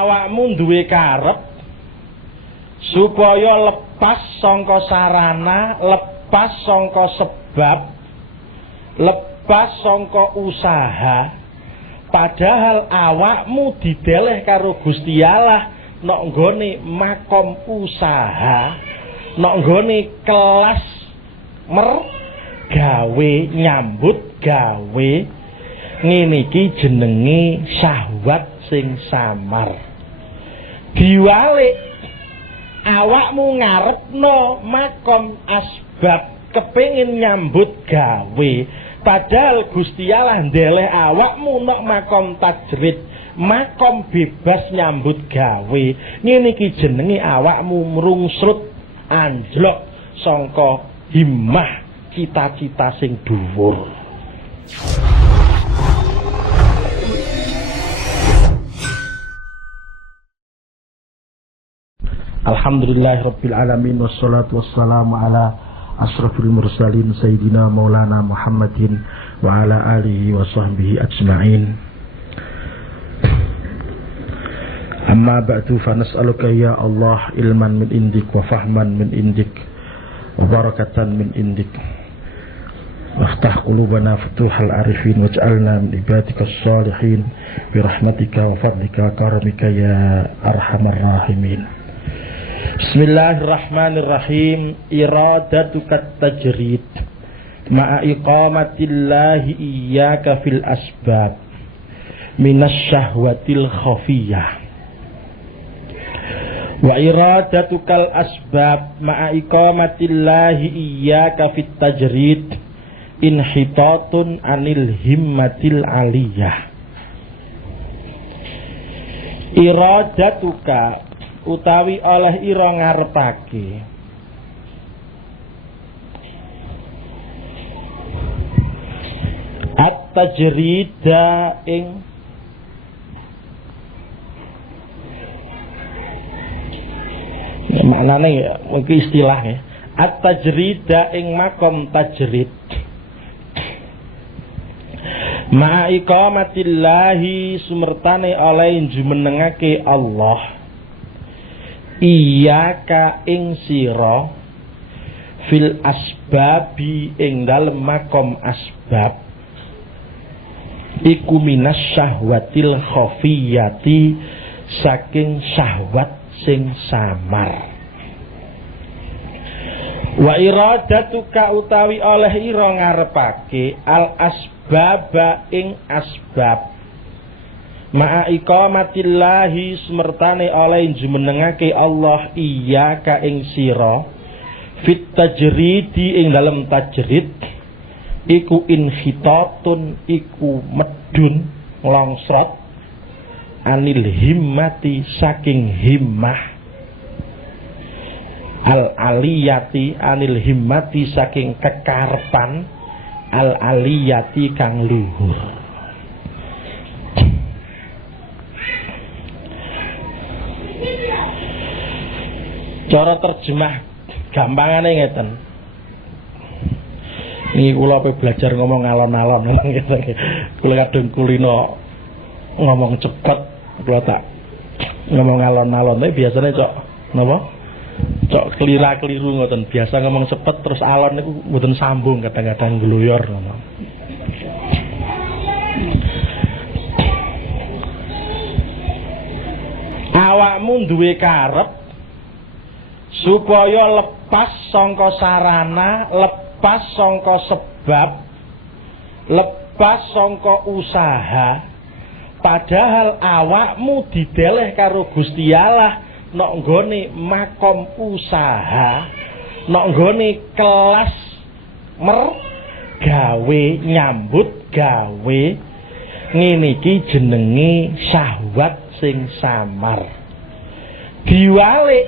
awakmu duwe karep supaya lepas saka sarana, lepas saka sebab, lepas saka usaha, padahal awakmu dideleh karo Gusti Allah nok nggone makom usaha, nok nggone kelas gawe nyambut gawe. Ngene iki jenenge syahwat sing samar. Diwalik awakmu ngarepno makom asbab kepengin nyambut gawe, padahal Gusti Allah ndeleh awakmu nok makom tajrid, makom bebas nyambut gawe. Ngene iki jenenge awakmu mrungsrut anjlok sangka himmah cita-cita sing dhuwur. Alhamdulillahirabbil alamin wassalatu wassalamu ala asrafil mursalin sayyidina maulana Muhammadin wa ala alihi wa sahbihi ajma'in. Amma ba'du fa nas'aluka ya Allah ilman min indik wa fahman min indik wa barakatan min indik. Waftah qulubana futuhal arifin waj'alna min ibadika as-salihin bi rahmatika wa fadlika wa karamika ya arhamar rahimin. Bismillahirrahmanirrahim. Iradatukat tajrid ma'a iqamatillahi iyyaka fil asbab minas syahwatil khafiyah. Wa iradatukal asbab ma'a iqamatillahi iyyaka fit tajrid inhitatun anil himmatil aliyah. Iradatuka utawi oleh ira ngarepake at-tajrida ing maknane iki istilah ya, at-tajrida ing makom tajrid ma'a iqamatillahi sumertane oleh jumenengake Allah iyyaka ing sira fil asbabi ing dalem makom asbab iku minas syahwatil khafiyati saking syahwat sing samar. Wa iradatuka utawi oleh ira ngarepake al asbaba ing asbab ma'a iqamatillahi sumertane oleh jumenengake Allah iyyaka ing sira fit tajridi ing dalem tajrid iku inhitatun iku medun longsrot anil himmati saking himmah al aliyati anil himmati saking kekarepan al aliyati kang luhur. Cara terjemah gampangane ngeten. Niki kula pe belajar ngomong alon-alon ngeten. Kula kadung kulino ngomong cepet, kula tak ngomong alon-alon. Tapi biasanya cok napa? Cok kelira-keliru ngoten. Biasa ngomong cepet terus alon niku mboten sambung, kadang-kadang ngloyor ngono. Awakmu duwe karep supaya lepas sangka sarana, lepas sangka sebab, lepas sangka usaha, padahal awakmu dideleh karo Gusti Allah nok nggone makom usaha, nok nggone kelas gawe nyambut gawe. Ngene iki jenenge syahwat sing samar. Diwalik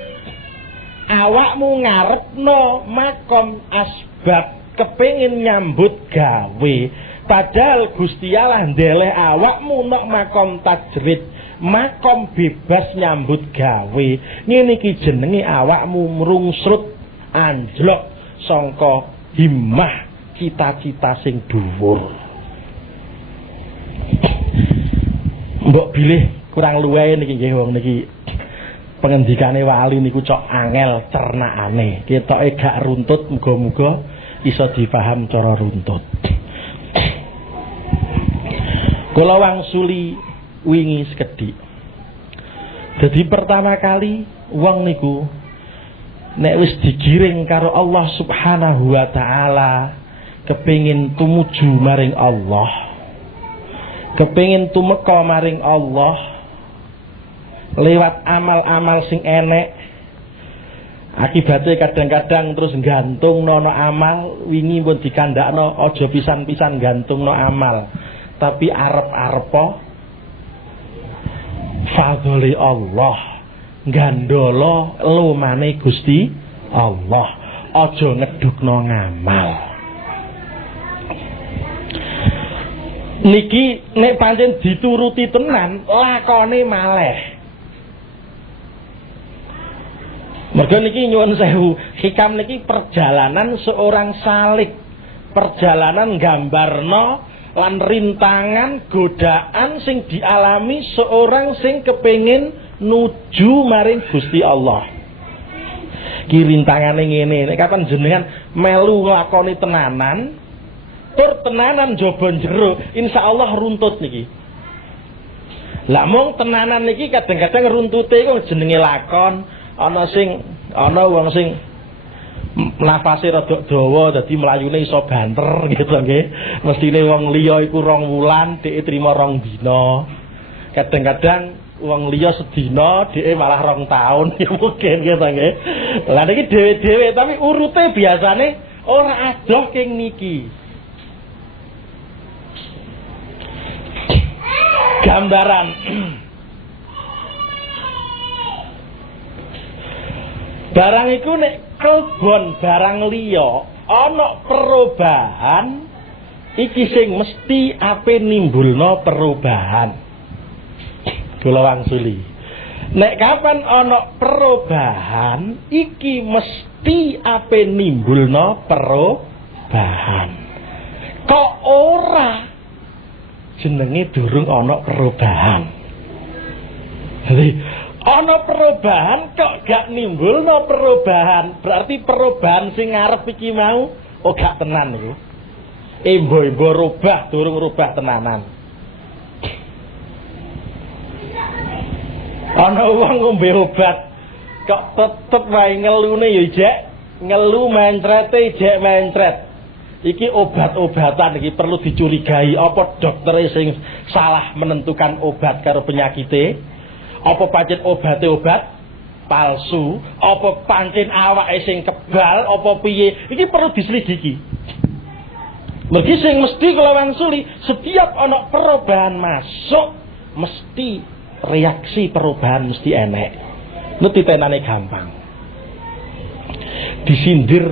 awakmu ngarepno makom asbab kepengin nyambut gawe, padahal Gusti Allah ndeleh awakmu nok makom tajrid, makom bebas nyambut gawe. Ngene iki jenenge awakmu mrungsrut anjlok sangka himmah cita-cita sing dhuwur. Mbok bilih kurang luwih niki nggih wong niki pengendikane wali niku cok angel cernakane. Ketoke gak runtut, muga-muga iso dipaham cara runtut. Kula wangsuli wingi sekedhik. Dadi pertama kali wong niku nek wis digiring karo Allah Subhanahu wa taala kepengin tumuju maring Allah, kepengin tumeka maring Allah lewat amal-amal sing enek, akibatnya kadang-kadang terus gantung no amal. Wingi pun dikandakno aja pisan-pisan gantung no amal, tapi arep-arepa fadhole Allah, gandolo lumane Gusti Allah, aja ngedukno ngamal. Niki nek pancen dituruti tenan lakone maleh. Mergo niki nyuwun sewu, hikam niki perjalanan seorang salik, perjalanan gambarno lan rintangan godaan sing dialami seorang sing kepengin nuju maring Gusti Allah. Ki rintangane ngene, nek kapan jenengan melu nglakoni tenanan, tur tenanan jaba jero, insyaallah runtut niki. Lah mung tenanan niki kadang-kadang runtute kok jenenge lakon. Ana wong sing nafase rada dawa dadi mlayune iso banter gitu nggih. Mestine wong liya iku 2 wulan, dhek trima 2 dina. Kadang-kadang wong liya sedina, dhek malah 2 tahun ya mungkin gitu nggih. Lah niki dhewe-dhewe tapi urute biasane ora adoh keng niki. Gambaran barang iku nek kebon barang liya ana perubahan iki sing mesti ape nimbulno perubahan. Kula wangsuli. Nek kapan ana perubahan iki mesti ape nimbulno perubahan. Kok ora jenenge durung ana perubahan. Jadi ana perubahan kok gak nimbulno perubahan, berarti perubahan sing ngarep iki mau gak tenan niku. Embo-embo rubah durung rubah tenanan. Ana wong ngombe obat kok tetep wae ngelune ya jek ngelu mencrete jek mencret. Iki obat-obatan iki perlu dicurigai apa doktere sing salah menentukan obat karo penyakite. Apa pancen obate obat palsu, apa pancen awake sing kebal, apa piye? Iki perlu diselidiki. Mergi sing mesti kula wangsuli, setiap ana perubahan masuk, mesti reaksi perubahan mesti enek. Nuti tenane gampang. Disindir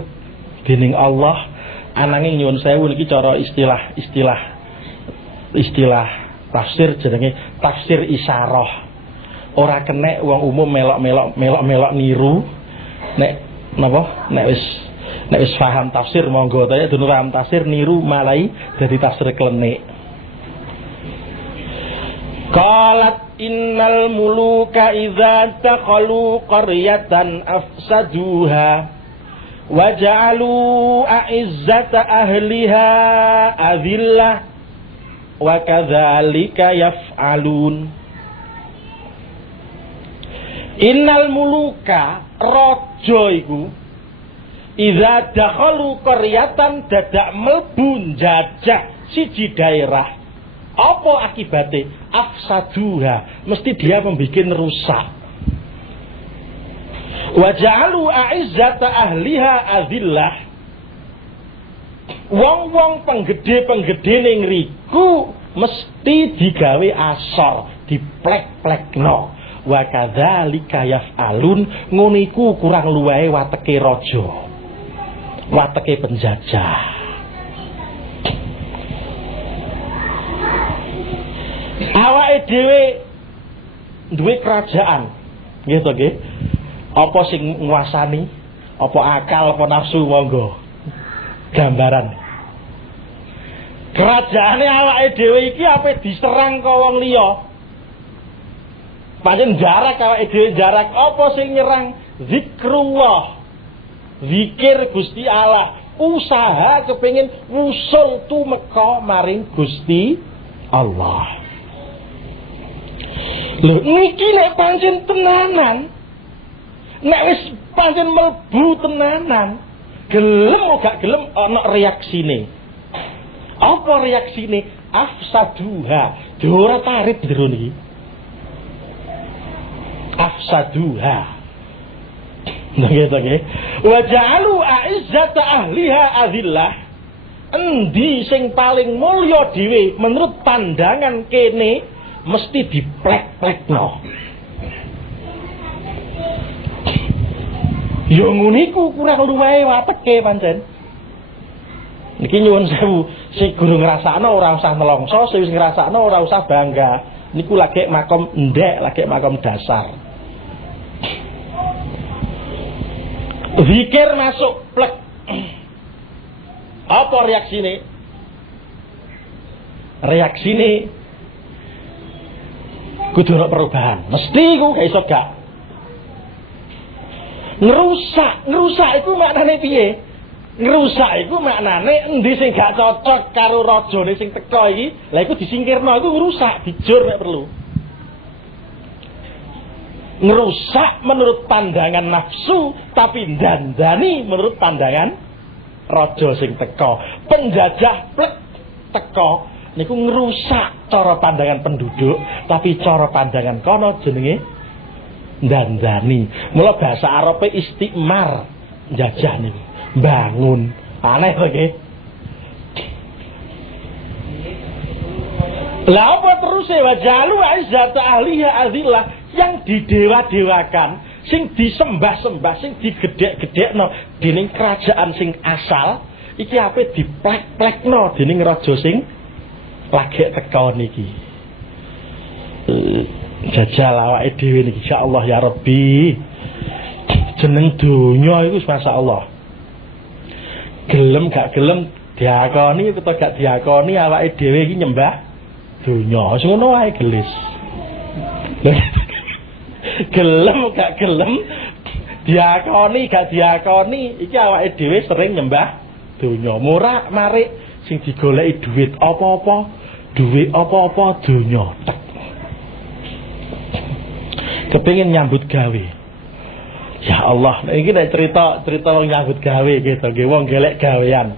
dening Allah, ananging nyuwun sewu niki cara istilah tafsir jenenge tafsir isyarah. Ora kenek wong umum melok-melok niru. Nek napa? Nek wis paham tafsir monggo ta dene paham tafsir niru malai dadi tafsir klenik. Qalat innal muluka idza taqalu qaryatan afsaduha wa ja'alu a'izzata ahliha adillah wa kadzalika yaf'alun. Innal muluka raja iku idza dakhalu qaryatan dadak mlebu njajah siji daerah. Apa akibate? Afsaduha, mesti dia membikin rusak. Wa ja'alu a'izzata ahliha adillah. Wong-wong penggede-penggede ning riku mesti digawe asor, diplek-plekno. Wa kadzalika yaf'alun, ngono iku kurang luwahe wateke raja, wateke penjajah. Awake dhewe duwe kerajaan, nggih to nggih. Apa sing nguasani? Apa akal apa nafsu? Monggo gambaran. Kerajaane awake dhewe iki ape diserang ka wong liya? Pancen jarak awake dhewe jarak apa sing nyerang? Zikrullah. Zikir Gusti Allah. Usaha kepengin wusul tumeka maring Gusti Allah. Lho niki nek pancen tenanan, nek wis pancen mlebu tenanan, gelem gak gelem ana reaksine. Apa reaksine? Afsaduha. Ora tarif jero niki. Afsaduha. Nggih. Wa ja'alu a'izzata ahliha adillah. Endi sing paling mulya dhewe menurut pandangan kene mesti diplek-plekno. Yo nguniku kurang luwih wateke pancen. Niki nyuwun sewu, sing guru ngrasakno ora usah nelongso, sing wis ngrasakno ora usah bangga. Niku lagi makom ndek, lagi makom dasar. Zikir masuk plek. Apa reaksine? Reaksine kudu ana perubahan. Mesti ku gak iso gak. Ngerusak iku maknane piye? Ngerusak iku maknane endi sing gak cocok karo rajane sing teka iki, lha iku disingkirno, iku ngerusak, dijur nek perlu. Ngerusak menurut pandangan nafsu, tapi dandani menurut pandangan raja sing teka. Penjajah plek teka niku ngerusak cara pandangan penduduk, tapi cara pandangan kono jenenge dandani. Mula bahasa Arabe istikmar, jajah niku bangun. Aneh to nggih. Lah apa terus wajalu izzata ahliha azillah, yang didewa-dewakan, sing disembah-sembah, sing digedhek-gedhekno dening kerajaan sing asal, iki ape diplek-plekno dening raja sing lagi teka niki. Jajal awake dhewe niki insyaallah ya Rabbi. Jeneng donya iku masyaallah. Gelem gak gelem diakoni utawa gak diakoni awake dhewe iki nyembah donya. Wis ngono wae gelis. Gelem gak gelem diakoni gak diakoni iki awake dhewe sering nyembah donya. Murak marik sing digoleki duit apa-apa, duit apa-apa donya. Kepengin nyambut gawe. Ya Allah, iki nek cerita wong nyambut gawe gitu, nggih wong golek gawean.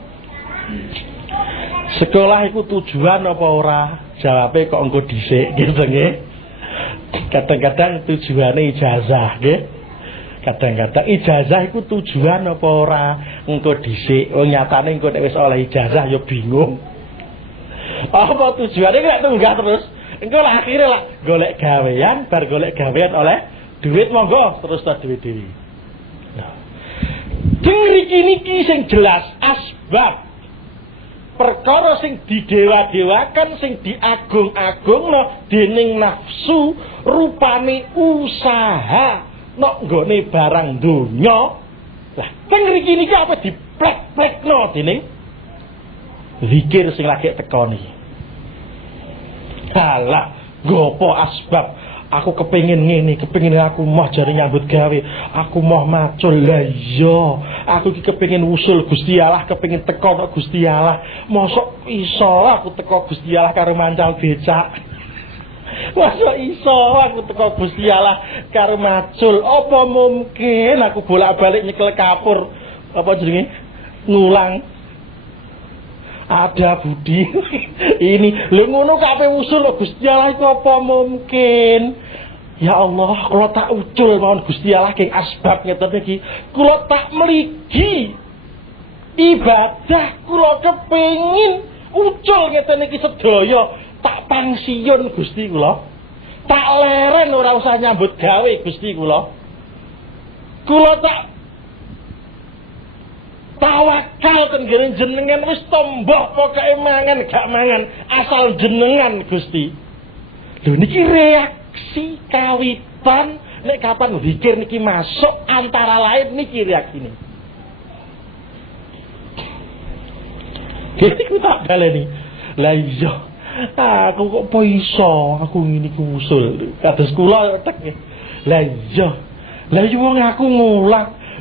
Sekolah iku tujuan apa ora? Jawabe kok engko dhisik gitu nggih. Kadang-kadang tujuane ijazah nggih. Kadang-kadang ijazah iku tujuan apa ora? Engko dhisik. Wong nyatane engko nek wis oleh ijazah ya bingung. Apa tujuane nek tunggah terus? Engko lah akhire lah golek gawean, bar golek gawean oleh duit monggo terus ta duit-duit. Nah. Mriki niki sing jelas asbab perkara sing didewa-dewakan, sing diagung-agungno dening nafsu, rupane usaha nok nggone barang donya. Lah, teng mriki niki apa diplek-plekno dening zikir sing lagi teka niki. Halah, gopo asbab aku kepengin ngene, kepengin aku mau jare nyambut gawe, aku mau macul. Lah iya, aku iki kepengin usul Gusti Allah, kepengin teka karo Gusti Allah. Mosok iso aku teka Gusti Allah karo mancal becak? Mosok iso aku teka Gusti Allah karo macul? Apa mungkin aku bolak-balik nyekel kapur apa jenenge? Ngulang ada budi. Ini lho ngono kabeh usul Gusti Allah iku apa mungkin? Ya Allah, kula tak ucul mawon Gusti Allah king asbab ngeten iki. Kula tak mligi ibadah, kula kepengin ucul ngeten iki sedaya tak pangsiun Gusti kula. Tak leren ora usah nyambut gawe Gusti kula. Kula tak tawakal ten jenengan wis tombok pokoke mangan gak mangan asal jenengan Gusti. Lho niki reaksi kawitan nek kapan zikir niki masuk antara lain niki reaksine. Iki ku tak baleni. Lah iya, Aku kok apa iso aku ngene ku usul. Kados kula tek. Lah iya. Lah yo wong aku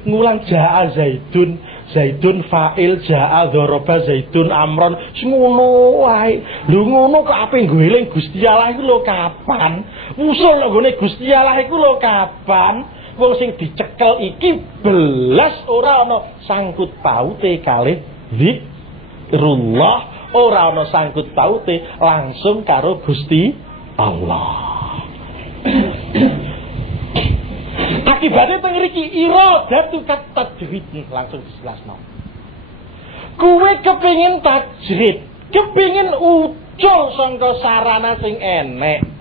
ngulang jaa zaidun fa'il jaa dzaraba zaidun amron ngono wae. Lho ngono kok ape nggoeling Gusti Allah iku lho kapan? Usul lho nggone Gusti Allah iku lho kapan? Wong sing dicekel iki belas ora ana sangkut paute kalih zikrullah, ora ana sangkut paute langsung karo Gusti Allah. Akibatnya teng mriki iradatu kat tajrid langsung dijelasno. Kowe kepengin tajrid, kepengin ucul sangka sarana sing enek.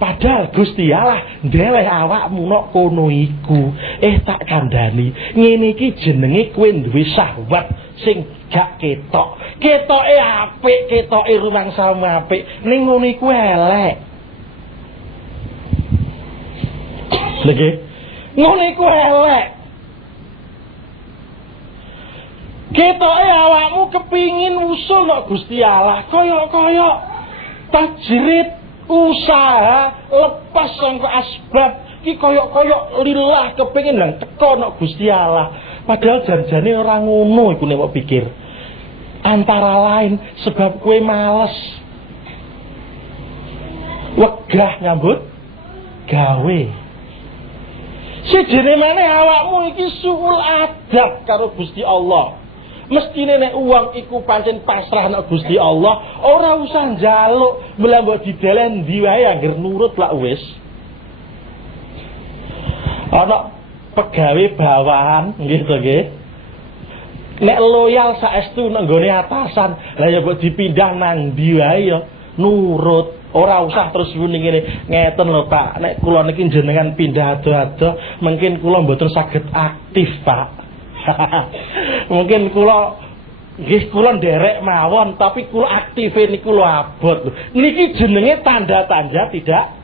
Padahal Gusti Allah ndeleh awakmu nok kono iku. Tak kandhani, ngene iki jenenge kowe duwe syahwat sing gak ketok. Ketoke apik, ketoke rumangsamu apik, ning ngono iku elek. Lagi ngono iku elek. Ketoke awakmu kepingin usul nok Gusti Allah, kaya tajrid usaha lepas sangka asbab iki koyok lillah kepengin nang teko nok Gusti Allah. Padahal janjane ora ngono iku nek mbok pikir. Antara lain sebab kowe males. Wegah nyambut gawe. Sejene maneh awakmu iki suul adab karo Gusti Allah. Mestine nek uang iku pancen pasrah nek Gusti Allah, ora usah njaluk, mula mbok didelen ndi wae anggere nurut lak wis. Ana pegawe bawahan nggih to nggih. Nek loyal saestu nek nggone atasan, lah ya mbok dipindah nang ndi wae ya nurut. Ora usah terus muni ngene, ngeten lho Pak, nek kula niki jenengan pindah ado-ado, mungkin kula mboten saged aktif, Pak. Mungkin kula nggih kula nderek mawon tapi kula aktive niku lho abot lho. Niki jenenge tanda-tanda tidak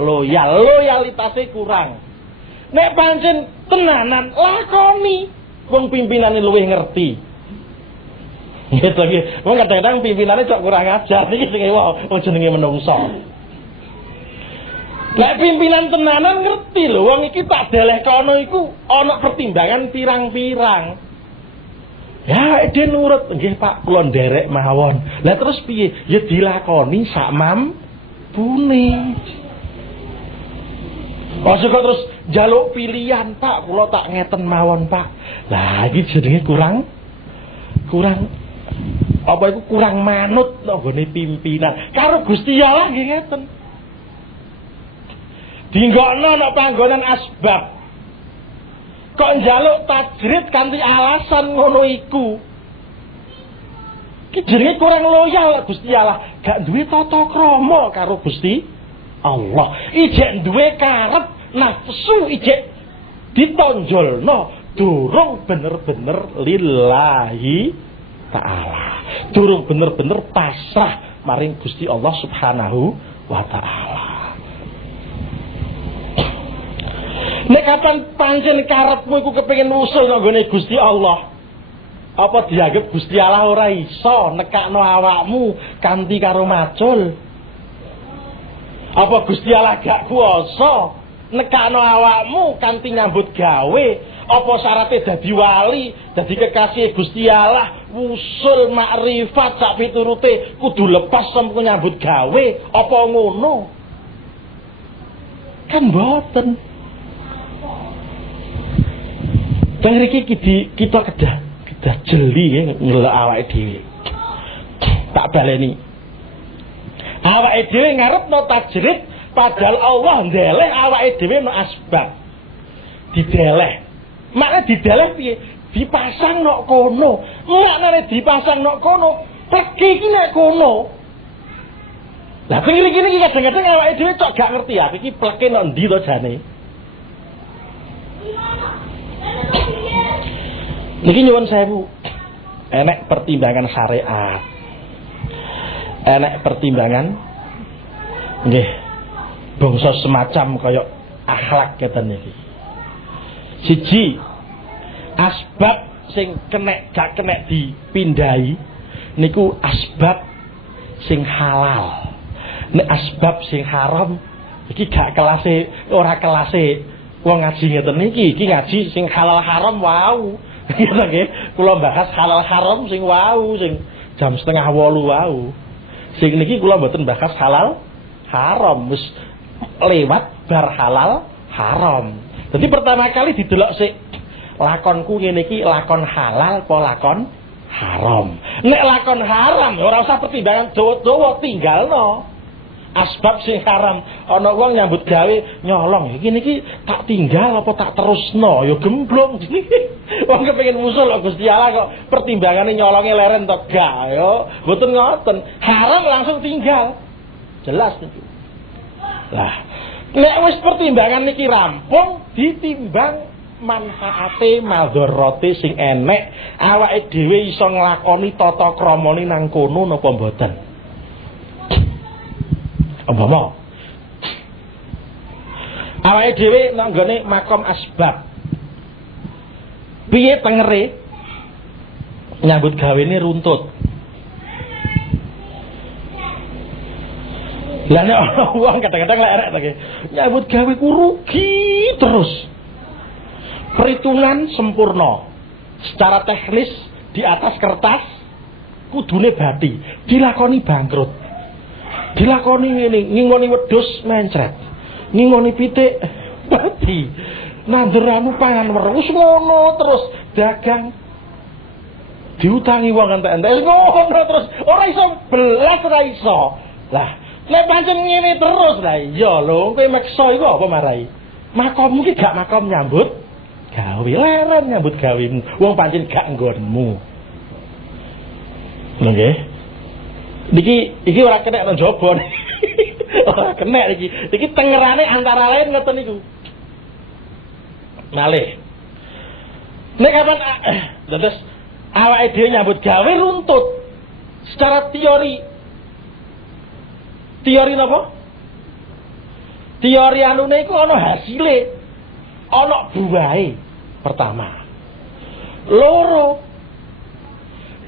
loyal, loyalitasnya kurang. Nek pancen tenanan lakoni, wong pimpinane luwih ngerti. Gitu nggih. Wong kadang-kadang pimpinane cok kurang ajar niki sing wong jenenge menungso. Lek pimpinan tenanan ngerti lho, wong iki tak deleh kono iku ana pertimbangan pirang-pirang. Ya, ide nurut, nggih Pak, kula nderek mawon. Lah terus piye? Ya dilakoni sak mampune. Kok terus njaluk pilihan, Pak, kula tak ngeten mawon, Pak. Lah iki jenenge kurang apa iku kurang manut nggone pimpinan. Karo Gusti Allah nggih ngeten. Dinggokno nek panggonan asbab. Kok njaluk tajrid kanthi alasan ngono iku. Ki jenenge kurang loyal Gusti Allah, gak duwe tata krama karo Gusti Allah. Ijek duwe karep nafsu ijek ditonjolno durung bener-bener lillahi ta'ala. Durung bener-bener pasrah maring Gusti Allah Subhanahu wa ta'ala. Nek kapan pancen karepmu iku kepengin usul nang gone Gusti Allah, apa dianggap Gusti Allah ora iso nekakno awakmu kanthi karo macul? Apa Gusti Allah gak kuwasa nekakno awakmu kanthi nyambut gawe? Apa syaratnya dadi wali, dadi kekasih Gusti Allah, usul makrifat sak piturute kudu lepas sampe nyambut gawe? Apa ngono? Kan boten. Mriki kita kedah jeli ya ngelok awake dhewe. Tak baleni. Awake dhewe ngarepno tajrid padahal Allah ndeleh awake dhewe no asbab. Dideleh. Makne dideleh piye? Dipasang nok kono. Maknane dipasang nok kono, pleki iki nek kono. Lah mriki iki kadang-kadang awake dhewe cok gak ngerti ya iki pleke nok ndi to jane. Niki nyuwun sewu. Enek pertimbangan syariat. Enek pertimbangan nggih bangsa semacam kaya akhlak keten niki. Siji, asbab sing gak kenek dipindhahi niku asbab sing halal. Nek asbab sing haram iki gak kelase, ora kelase wong ngaji ngeten iki ngaji sing halal haram wau. Ngoten nggih. Kula bahas halal haram sing wau sing jam 7:30 wau. Sing niki kula mboten bahas halal haram, wis lewat bar halal haram. Jadi pertama kali didelok sik lakonku ngene iki lakon halal apa lakon haram. Nek lakon haram ora usah pertimbangan dawa-dawa, tinggalno. Asbab sing haram, ana wong nyambut gawe nyolong, iki niki tak tinggal apa tak terusno, ya gemblong. Wong kepengin musul kok Gusti Allah kok pertimbangane nyolonge leren to gak, yo mboten ngoten. Haram langsung tinggal. Jelas niku. Lah, nek wis pertimbangan niki rampung, ditimbang manfaate madharate sing enek, awake dhewe iso nglakoni tata kramane nang kono napa mboten. Umpama awake dhewe nang gone makom asbab, piye tengere nyambut gawene runtut. Lah nek wong kadang-kadang lerek to nggih, nyambut gawe ku rugi terus. Perhitungan sempurna secara teknis di atas kertas kudune bati, dilakoni bangkrut. Dilakoni ngene, ngingoni wedhus mencret, ngingoni pitik mati, nandur pangan weruh ngono terus dagang diutangi wong entek-entek ngono terus ora iso belas ora iso. Lah nek pancen ngene terus lah iya lho kowe meksa iku apa marai? Makommu ki gak makom nyambut gawe, leren nyambut gawemu wong pancen gak nggonmu. Lho nggih. Iki ora kena nang jaba. Ora kena iki. Iki tengerane antara lain ngoten niku. Malih. Nek kapan terus awake dhewe nyambut gawe runtut. Secara teori. Teori napa? Teori anune iku ana hasile. Ana buahe. Pertama. Loro.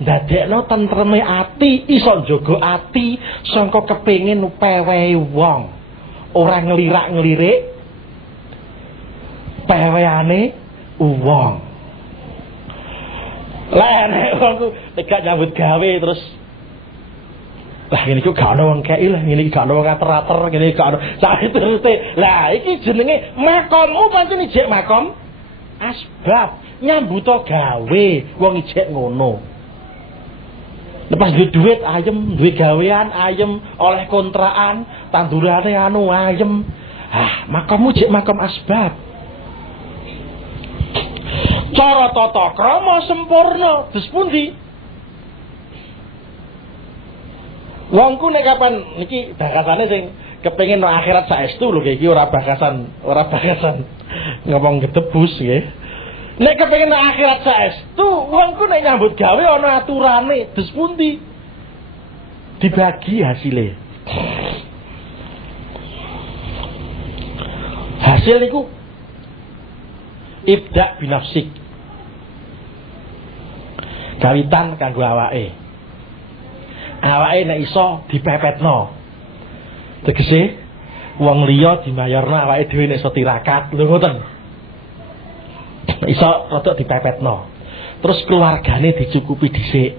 Ndadekno tentreme ati, iso njaga ati sangka kepengin pewehi wong. Ora nglirak-nglirik pewehane wong. Lah nek wong ku gak nyambut gawe terus lah ngene iku gak ana wong kei lah, ngene iki gak ana wong ater-ater, ngene iki gak ana. Sak terus lah iki jenenge makommu pancen ijek makom asbab nyambut gawe wong ijek ngono. Lepas duit ayem, duit gawean ayem, oleh kontrakan, tandurane anu ayem. Makommu jek makom asbab. Cara tata krama sempurna, terus pundi? Wongku nek kapan niki bakasane sing kepengin no akhirat saestu lho iki ora bakasan ngomong gedebus nggih. Nek kepengin akhirat saestu, wongku nek nyambut gawe ana aturane, des pundi? Dibagi hasilnya. Hasil niku ibda binafsik. Kawitan kanggo awake. Awake nek iso dipepetno. Tegese wong liya dimayarno awake dhewe nek iso tirakat, lho ngoten. Iso rada dipepetno. Terus keluargane dicukupi dhisik.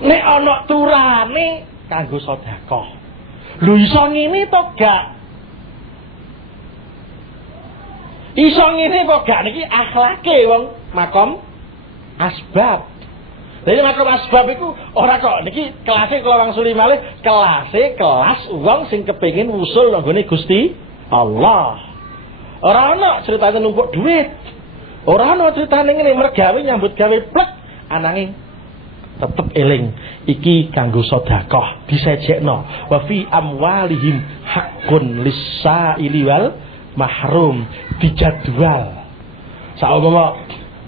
Nek ana turane kanggo sedekah. Lho iso ngene to gak? Iso ngene kok gak niki akhlake wong makom asbab. Jadi makom asbab iku ora kok niki kelase kula wangsuli malih, kelase kelas wong sing kepengin usul nang gone Gusti Allah. Ora ana critane numpuk dhuwit. Ora ana critane ngene mergawe nyambut gawe plek ananging tetep eling iki kanggo sedekah disejekno wa fi amwalihim haqqun lis-sa'ili wal mahrum dijadwal. Saumpama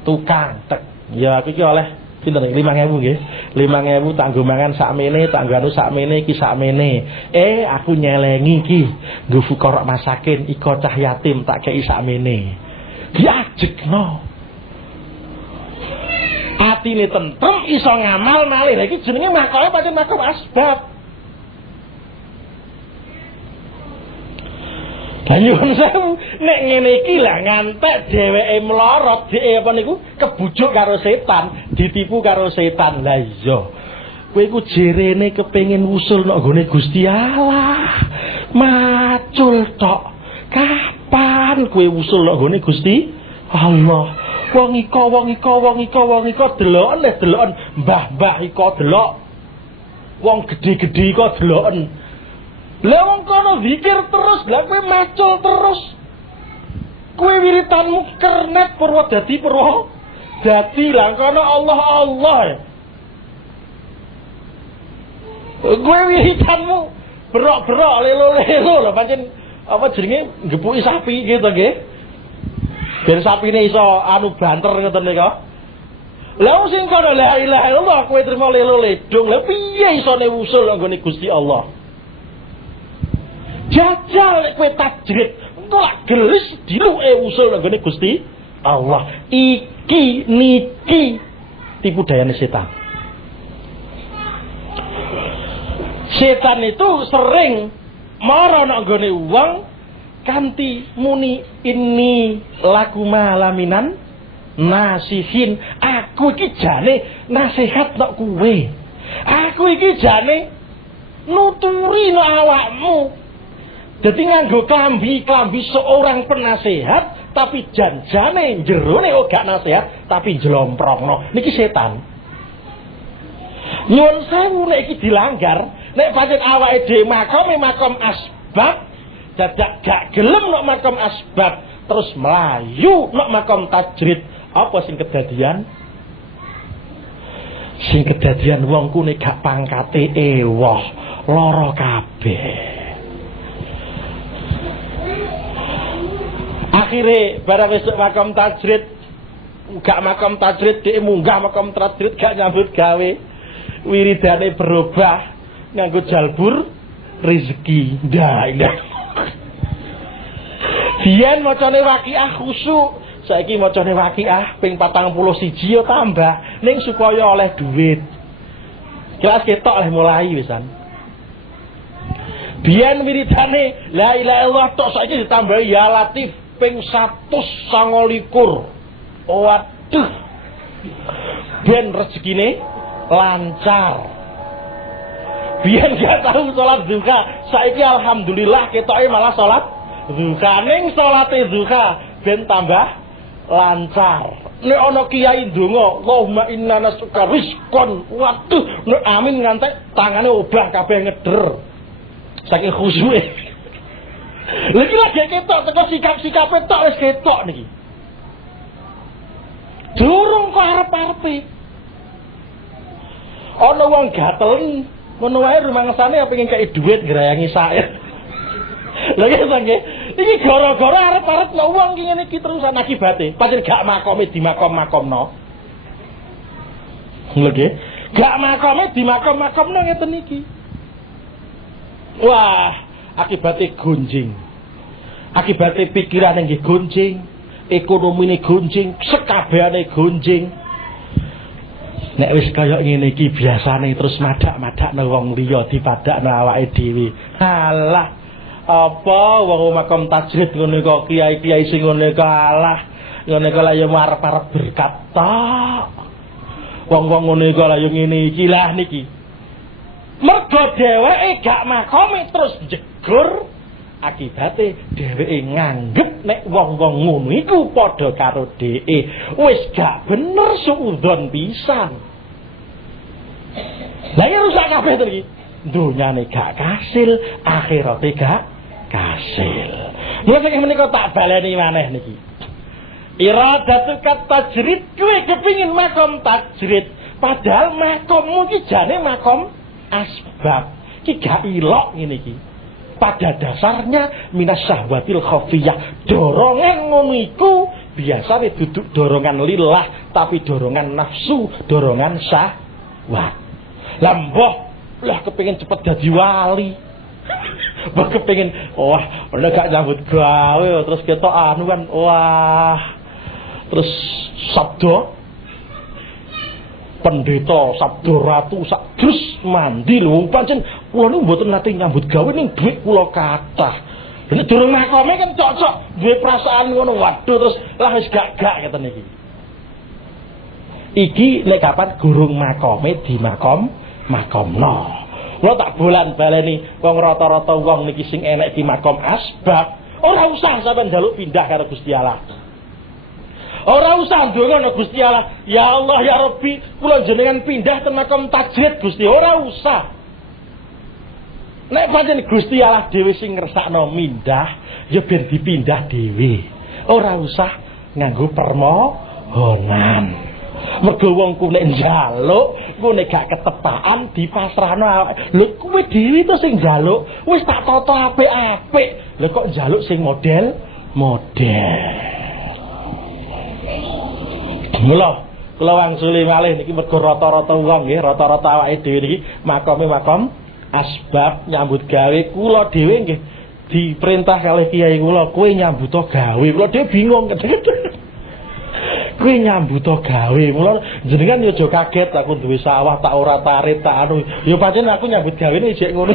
tukang tek ya aku iki oleh pinten 5.000 nggih. 5.000 tanggo mangan sakmene, tanggo anu sakmene iki sakmene. Aku nyelengi iki nggo fuqara masakin, iko cah yatim tak kei sakmene. Diajekno. Atine tentrem iso ngamal malih. Lah iki jenenge makome pancen makom asbab. Lah nyuwun sewu, nek ngene iki lah ngantek dheweke mlorot, dhek apa niku kebujuk karo setan, ditipu karo setan. Lah iya. Kowe iku jerene kepengin wusul nang gone Gusti Allah. Macul tok. Kapan kowe wusul nang gone Gusti Allah? Wong iko deloken le deloken, mbah-mbah iko delok. Wong gedhe-gedhe iko deloken. Lah wong kono zikir terus, lah kowe macul terus. Kowe wiritanmu kernet Purwodadi Purwodadi lah kono Allah. Kowe wiritanmu berok-berok lelo-lelo lho pancen apa jenenge ngepuki sapi gitu nggih. Ben sapine iso anu banter ngoten nika. Lah wong sing kono la ilaha illallah kowe trimo lelo-ledung. Lah piye isone wusul nggone Gusti Allah? Jajal kowe tajrid, engko lak gelis diluke usul nang gone Gusti Allah. Iki niki tipu dayane setan. Setan itu sering mara nang gone wong kanthi muni ini laku malaminan nasihin. Aku iki jane nasihat tok kowe. Aku iki jane nuturi no awakmu. Jadi nganggo klambi seorang penasehat tapi janjane jerone gak nasihat tapi jlomprongno. Niki setan. Nyuwun sewu nek iki dilanggar, nek pancen awake dhewe makom asbab, dadak gak gelem nek makom asbab terus melayu nek makom tajrid, apa sing kedadian? Sing kedadian wong ku nek gak pangkate ewoh, lara kabeh. Akhirnya barang besok makam tajrid, gak makam tajrid, dia munggah makam tajrid gak nyambut gawe, wiridane berubah nganggo jalbur rezeki. Ndak. Biyen macane waqiah khusuk, saiki macane waqiah ping 41 yo tambah ning supaya oleh duit. Jelas ketok oleh mulai wisan. Biyen wiridane la ilaha illallah tok saiki ditambahi ya latif ping 129. Waduh. Ben rezekine lancar. Biyen gak tahu salat duha, saiki alhamdulillah ketoke malah salat duha. Ning salate duha ben tambah lancar. Nek ana kiai ndonga, Allahumma inna nas'aluka rizqan. Waduh, nek amin ngantek tangane obah kabeh ngeder. Saking khusyuke. Lagi lagi ketok teko sikap-sikape tok wis ketok niki. Durung kok arep-arepe. Ana wong gatel, ngono wae rumangsane pengin kei dhuwit ngrayangi saya. Lagi nggih, iki gara-gara arep-arep nek wong ki ngene iki terusan akibate, pancen gak makome dimakom-makomno. Lagi, gak makome dimakom-makomno ngeten iki. Wah, akibatnya gonjing, akibatnya pikiran yang gonjing, ekonomi ini gonjing, sekabehane gonjing. Nek wis kaya ngene iki biasane terus madak-madak nang wong liya dipadakno awake dhewe. Halah, apa wong makom tajrid ngono kok kiai-kiai sing ngono kok alah, ngono kok lha ya arep-arep berkat tok. Wong-wong ngono kok lha ya ngene iki lah niki. Mergo dheweke gak makome terus jegur, akibate dheweke nganggep nek wong-wong ngono iku padha karo dheke. Wis gak bener suudzon pisan. Lah ya rusak kabeh to iki. Donyane gak kasil, akhirate gak kasil. Mula saking menika tak baleni maneh niki. Iradatu kat tajrid, kowe kepengin makom tajrid, padahal makommu iki jane makom asbab. Ki gak ilok ngene iki. Pada dasarnya minas syahwatil khafiyah, dorongan ngono iku biasane duduk dorongan lillah, tapi dorongan nafsu, dorongan syahwat. Lamboh lah kepengin cepet dadi wali. Mbah kepengin wah, ora gak nyambut gawe terus ketok anu kan wah. Terus sabda pendeta sabda ratu sak dus mandi lho pancen kula niku mboten nate nyambut gawe ning dhuwit kula kathah. Nek durung makome kan cocok duwe perasaan ngono. Waduh terus lah wis gak ngeten iki. Iki nek kapan gurung makome di makomno. Kula tak bolan baleni wong rata-rata wong niki sing enek di makom asbab, ora usah sampean njaluk pindah karo Gusti Allah. Ora usah ndonga Gusti Allah, ya Allah ya Rabbi, kula jenengan pindah ten makom tajrid Gusti, ora usah. Nek pancen Gusti Allah dhewe sing ngersakno mindah, ya ben dipindah dhewe. Ora usah nganggo permohonan. Mergo wong ku nek njaluk, ku nek gak ketepaan dipasrahno awake. Lho kuwi dhewe to sing njaluk, wis tak tata apik-apik. Lho kok njaluk sing model. Mula kula wangsuli malih niki mergo rata-rata wong nggih, rata-rata awake dhewe niki makom asbab nyambut gawe kula dhewe nggih diperintah kalih kiai kula kowe nyambut gawe kula dhewe bingung kadang-kadang kowe nyambut gawe mula jenengan yo aja kaget aku duwe sawah tak ora tarit tak anu yo pancen aku nyambut gawe ijek ngono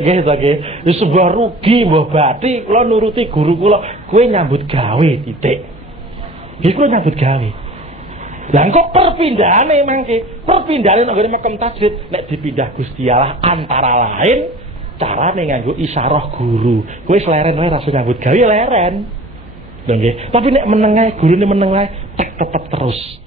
nggih to nggih wis sebuah rugi mbah bathi kula nuruti guru kula kowe nyambut gawe titik iki kula nyambut gawe. Lah kok perpindahane mangke? Perpindahane nek ngene makom tajrid nek dipindah Gusti Allah antara lain carane nganggo isyarah guru. Kowe leren wae rasa nyambut gawe leren. Lho nggih. Tapi nek meneng ae gurune meneng ae tek tetep terus.